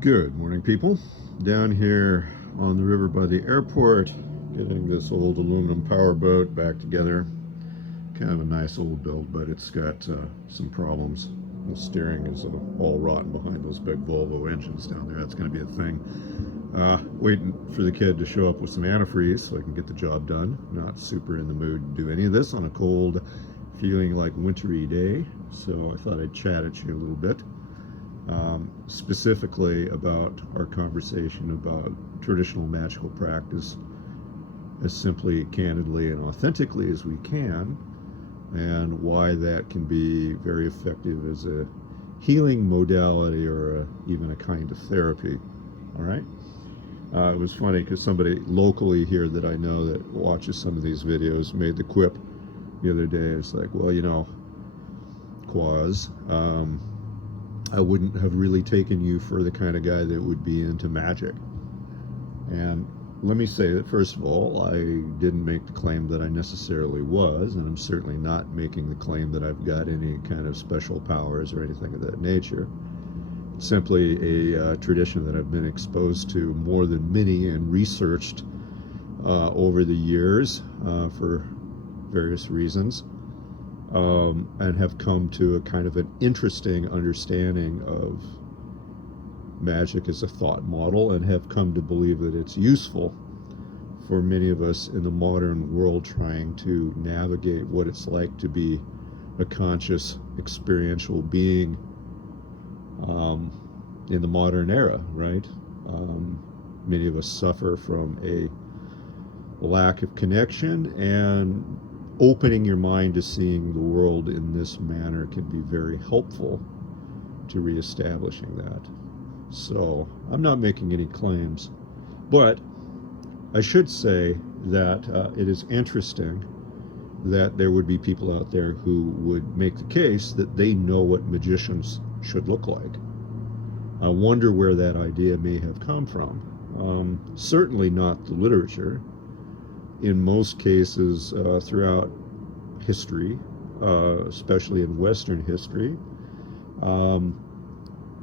Good morning, people. Down here on the river by the airport, getting this old aluminum power boat back together. Kind of a nice old build, but it's got some problems. The steering is all rotten behind those big Volvo engines down there. That's going to be a thing. Waiting for the kid to show up with some antifreeze so I can get the job done. Not super in the mood to do any of this on a cold, feeling like wintry day. So I thought I'd chat at you a little bit. Specifically about our conversation about traditional magical practice as simply, candidly, and authentically as we can, and why that can be very effective as a healing modality or even a kind of therapy. All right? It was funny because somebody locally here that I know that watches some of these videos made the quip the other day. It's like, well, Quaz, I wouldn't have really taken you for the kind of guy that would be into magic. And let me say that, first of all, I didn't make the claim that I necessarily was, and I'm certainly not making the claim that I've got any kind of special powers or anything of that nature. It's simply a tradition that I've been exposed to more than many and researched over the years for various reasons. And have come to a kind of an interesting understanding of magic as a thought model, and have come to believe that it's useful for many of us in the modern world trying to navigate what it's like to be a conscious, experiential being in the modern era, right? Many of us suffer from a lack of connection, and opening your mind to seeing the world in this manner can be very helpful to reestablishing that. So I'm not making any claims, but I should say that it is interesting that there would be people out there who would make the case that they know what magicians should look like. I wonder where that idea may have come from. Certainly not the literature. In most cases throughout history, especially in Western history,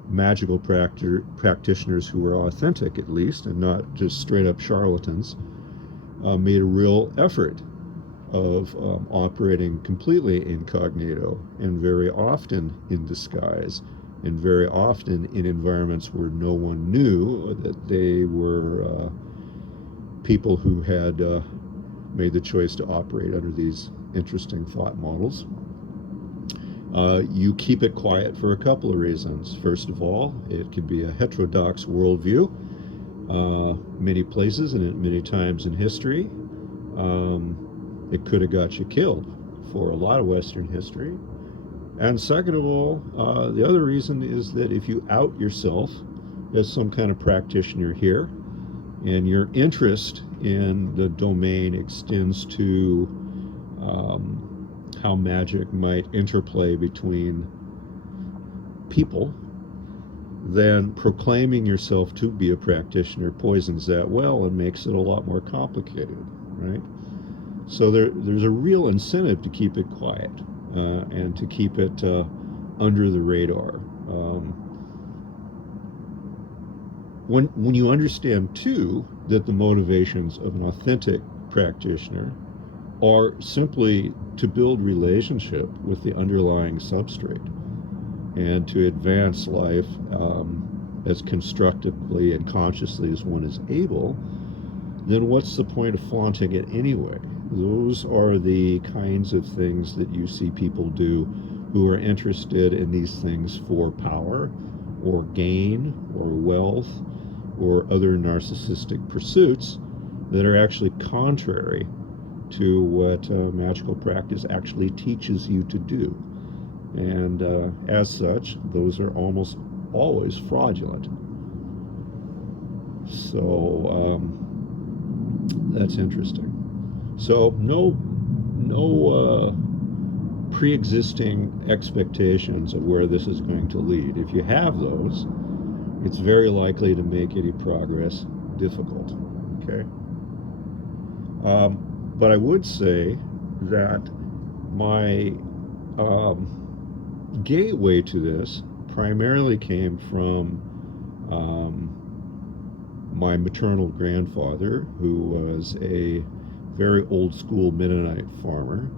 magical practitioners who were authentic, at least, and not just straight up charlatans, made a real effort of operating completely incognito, and very often in disguise, and very often in environments where no one knew that they were people who had made the choice to operate under these interesting thought models. You keep it quiet for a couple of reasons. First of all, it could be a heterodox worldview. Many places and many times in history, it could have got you killed for a lot of Western history. And second of all, the other reason is that if you out yourself as some kind of practitioner here, and your interest in the domain extends to how magic might interplay between people, then proclaiming yourself to be a practitioner poisons that well and makes it a lot more complicated, right? So there's a real incentive to keep it quiet and to keep it under the radar. When you understand, too, that the motivations of an authentic practitioner are simply to build relationship with the underlying substrate and to advance life as constructively and consciously as one is able, then what's the point of flaunting it anyway? Those are the kinds of things that you see people do who are interested in these things for power or gain or wealth or other narcissistic pursuits that are actually contrary to what magical practice actually teaches you to do. And as such, those are almost always fraudulent. So that's interesting. So no pre-existing expectations of where this is going to lead. If you have those, it's very likely to make any progress difficult. Okay. But I would say that my gateway to this primarily came from My maternal grandfather, who was a very old school Mennonite farmer,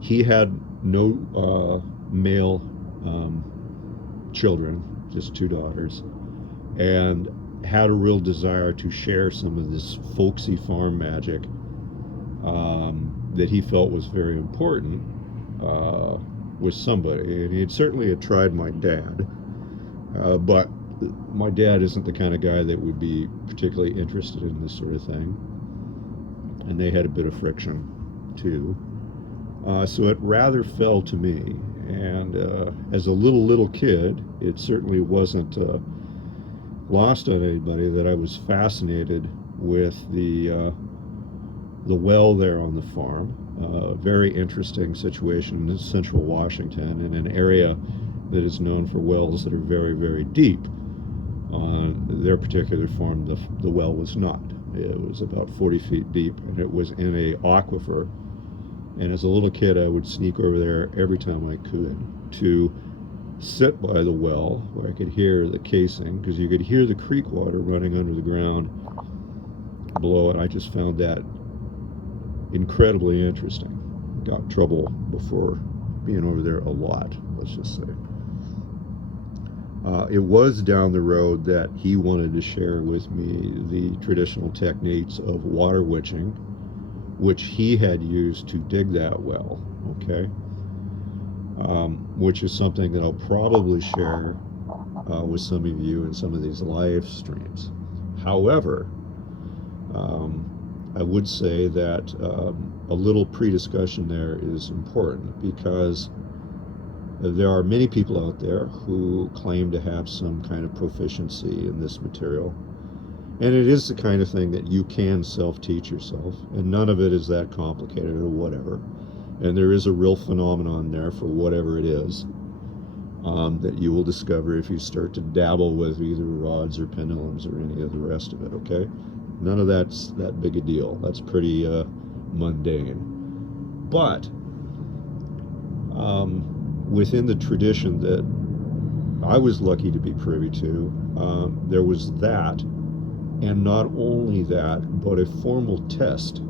he had no male children, just two daughters, and had a real desire to share some of this folksy farm magic that he felt was very important with somebody. And he certainly had tried my dad, but my dad isn't the kind of guy that would be particularly interested in this sort of thing. And they had a bit of friction too. So it rather fell to me. And as a little kid, it certainly wasn't lost on anybody that I was fascinated with the well there on the farm. Very interesting situation in central Washington, in an area that is known for wells that are very, very deep. On their particular farm, the well was not. It was about 40 feet deep, and it was in a aquifer. And as a little kid, I would sneak over there every time I could to sit by the well where I could hear the casing, because you could hear the creek water running under the ground below it. I just found that incredibly interesting. Got in trouble before being over there a lot, let's just say. It was down the road that he wanted to share with me the traditional techniques of water witching, which he had used to dig that well, okay? Which is something that I'll probably share with some of you in some of these live streams. However, I would say that a little pre-discussion there is important, because there are many people out there who claim to have some kind of proficiency in this material. And it is the kind of thing that you can self-teach yourself, and none of it is that complicated or whatever. And there is a real phenomenon there for whatever it is that you will discover if you start to dabble with either rods or pendulums or any of the rest of it, okay? None of that's that big a deal. That's pretty mundane. But within the tradition that I was lucky to be privy to, there was that, and not only that, but a formal test,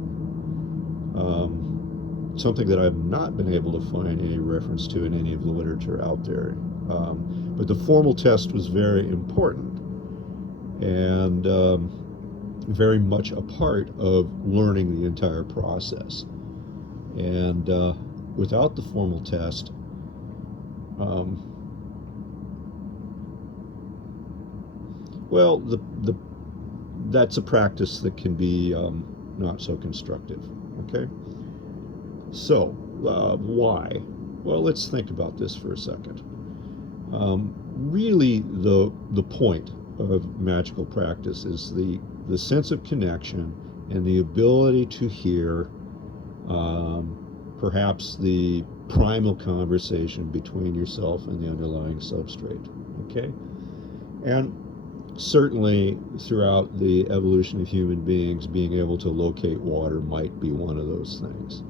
something that I've not been able to find any reference to in any of the literature out there. But the formal test was very important, and very much a part of learning the entire process. And without the formal test, well, that's a practice that can be not so constructive, okay? So, why? Well, let's think about this for a second. Really, the point of magical practice is the sense of connection and the ability to hear perhaps the primal conversation between yourself and the underlying substrate, okay? And certainly throughout the evolution of human beings, being able to locate water might be one of those things.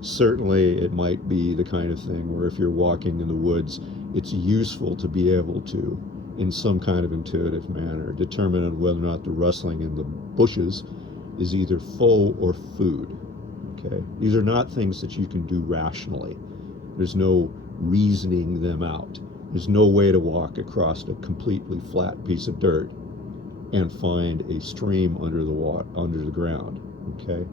Certainly it might be the kind of thing where if you're walking in the woods, it's useful to be able to, in some kind of intuitive manner, determine whether or not the rustling in the bushes is either foe or food. Okay? These are not things that you can do rationally. There's no reasoning them out. There's no way to walk across a completely flat piece of dirt and find a stream under the ground. Okay?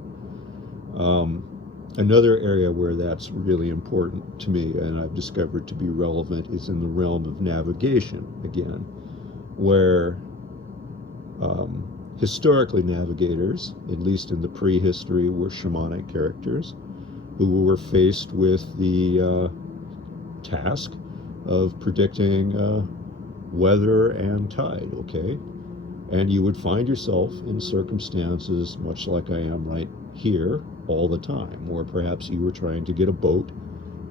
Another area where that's really important to me, and I've discovered to be relevant, is in the realm of navigation, again, where historically navigators, at least in the prehistory, were shamanic characters who were faced with the task of predicting weather and tide, okay? And you would find yourself in circumstances much like I am right here all the time, or perhaps you were trying to get a boat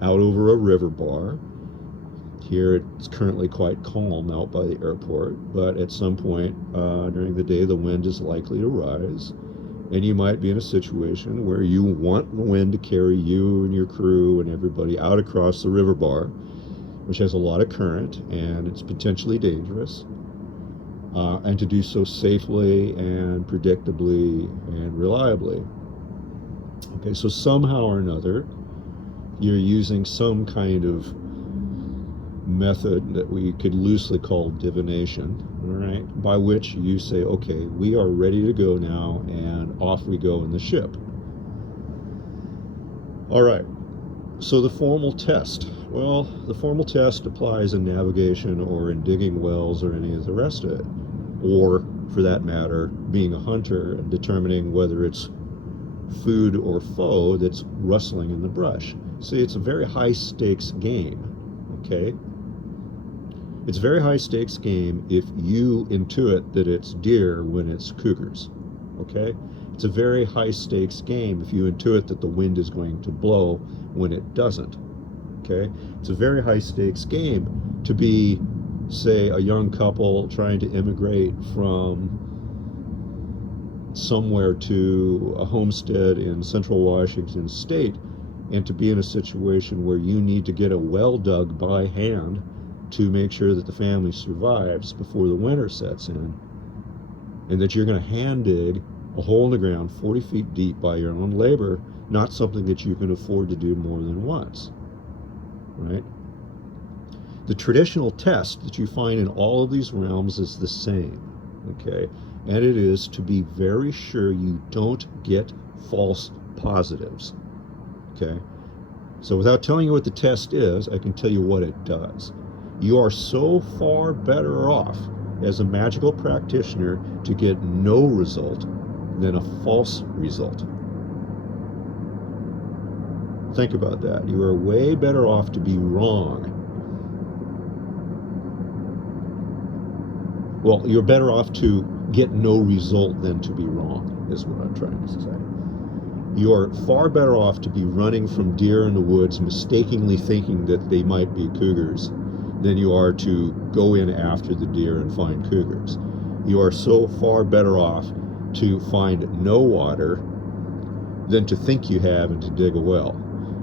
out over a river bar. Here it's currently quite calm out by the airport, but at some point during the day the wind is likely to rise, and you might be in a situation where you want the wind to carry you and your crew and everybody out across the river bar, which has a lot of current and it's potentially dangerous, and to do so safely and predictably and reliably. Okay, so somehow or another, you're using some kind of method that we could loosely call divination, all right, by which you say, okay, we are ready to go now, and off we go in the ship. All right, so the formal test. Well, the formal test applies in navigation or in digging wells or any of the rest of it, or for that matter, being a hunter and determining whether it's food or foe that's rustling in the brush. See, it's a very high stakes game, okay? It's a very high stakes game if you intuit that it's deer when it's cougars, okay? It's a very high stakes game if you intuit that the wind is going to blow when it doesn't, okay? It's a very high stakes game to be, say, a young couple trying to immigrate from somewhere to a homestead in central Washington state, and to be in a situation where you need to get a well dug by hand to make sure that the family survives before the winter sets in, and that you're going to hand dig a hole in the ground 40 feet deep by your own labor, not something that you can afford to do more than once, right? The traditional test that you find in all of these realms is the same, okay? And it is to be very sure you don't get false positives, okay? So without telling you what the test is, I can tell you what it does. You are so far better off as a magical practitioner to get no result than a false result. Think about that. You are way better off to be wrong. Well, you're better off to get no result than to be wrong, is what I'm trying to say. You're far better off to be running from deer in the woods, mistakenly thinking that they might be cougars, than you are to go in after the deer and find cougars. You are so far better off to find no water than to think you have and to dig a well.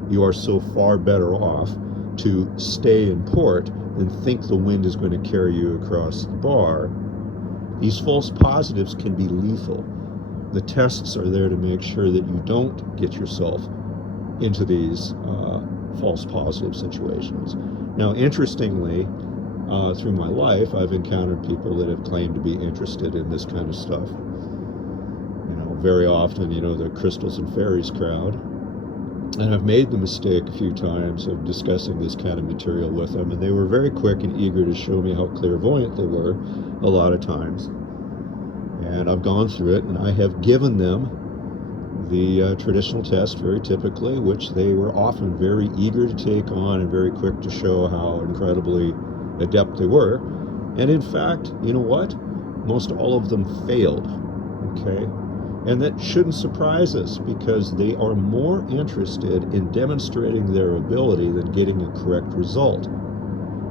You are so far better off to stay in port than think the wind is going to carry you across the bar. These false positives can be lethal. The tests are there to make sure that you don't get yourself into these false positive situations. Now, interestingly, through my life, I've encountered people that have claimed to be interested in this kind of stuff. You know, very often, you know, the crystals and fairies crowd. And I've made the mistake a few times of discussing this kind of material with them, and they were very quick and eager to show me how clairvoyant they were a lot of times. And I've gone through it, and I have given them the traditional test very typically, which they were often very eager to take on and very quick to show how incredibly adept they were. And in fact, you know what? Most all of them failed, okay? And that shouldn't surprise us, because they are more interested in demonstrating their ability than getting a correct result.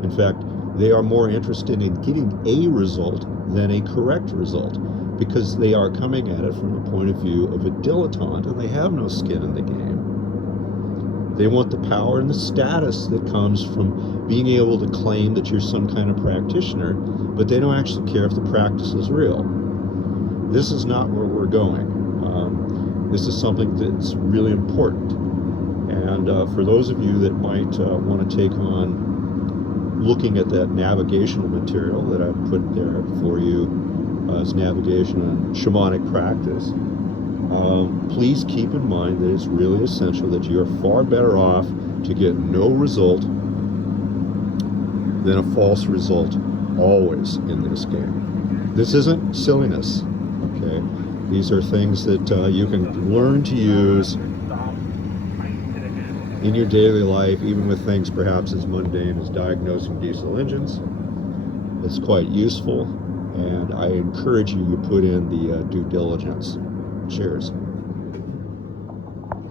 In fact, they are more interested in getting a result than a correct result, because they are coming at it from the point of view of a dilettante, and they have no skin in the game. They want the power and the status that comes from being able to claim that you're some kind of practitioner, but they don't actually care if the practice is real. This is not where we're going. This is something that's really important. And for those of you that might want to take on looking at that navigational material that I've put there for you as navigation and shamanic practice, please keep in mind that it's really essential that you are far better off to get no result than a false result always in this game. This isn't silliness. Okay, these are things that you can learn to use in your daily life, even with things perhaps as mundane as diagnosing diesel engines. It's quite useful, and I encourage you to put in the due diligence. Cheers.